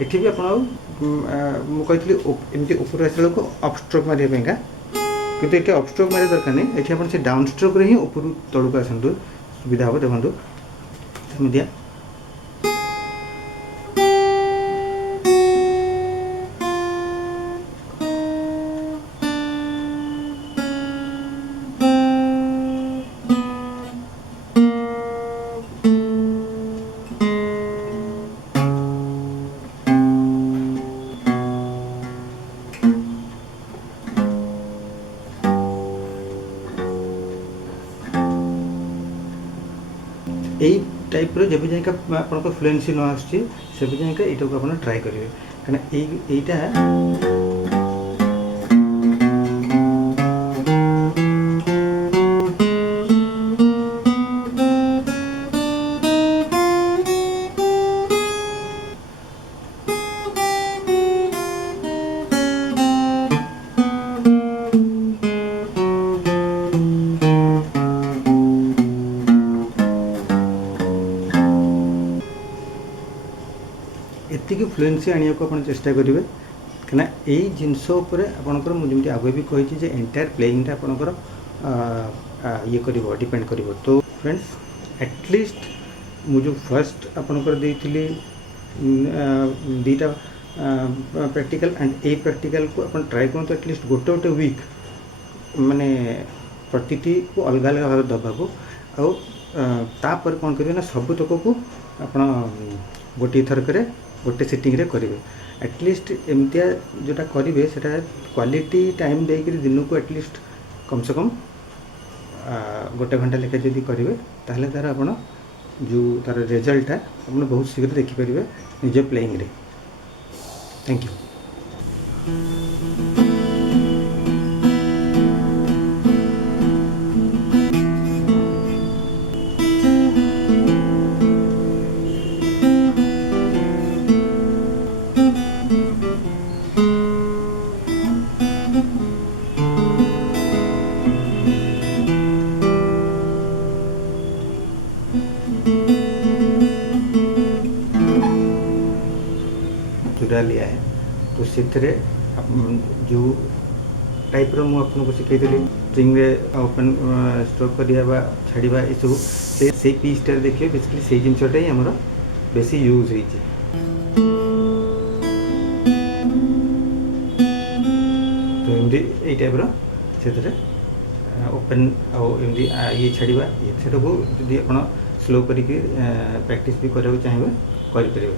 एठी भी आपण मुझे एमती ऊपर आसा को अप स्ट्रोक मारे किंतु ये अप स्ट्रोक मारे दरकार नहीं ये आप डाउन स्ट्रोक रे ही ऊपर तौक आसतु सुविधा हम देखो सेमतिया यही टाइप जब जाए आप फ्लुएंसी न आसुच्छी से जाए यहाँ को आप ट्राए करेंगे कहीं यहीटा एतिक फ्लुएंसी आने को आप चेष्टा करेंगे कहीं यही जिनस आपंकर मुझे आगे भी कही एंटायर प्लेइंगटा आपंकर ये कर डिपेंड कर तो फ्रेंड्स एटलिस्ट मुझे फर्स्ट आपंकर देती दीटा प्रैक्टिकल एंड ए प्रैक्टिकल को आप ट्राए करूँ एटलिस्ट गोटे गोटे वीक माने प्रतिटी को अलग अलग भाव दबाको आपर कौन करेंगे सबुतक को आप गोटे थरक गोटे सिटिंग रे करेंगे एटलिस्ट एमतिया जोटा करेंगे से क्वालिटी टाइम देकर दिन को एटलिस्ट कम से कम गोटे घंटा लेखा जब करेंगे ताहले तार आप जो तार रिजल्ट है आप बहुत शीघ्र देखिपारे निज प्लेइंग रे। Thank you. जुड़ा लिया है तो से जो टाइप रो मुझे शिखी स्ट्रिंग रे ओपन स्ट्रोक करा छाड़ा ये सब से पीसटा देखिए बेसिकली से जिनसटा ही आमर बेसी यूज हो तो एमती ये टाइप रो से ओपन आमती ये छाड़ा ये को जब आप स्लो करके प्रैक्टिस भी करने चाहिए करें।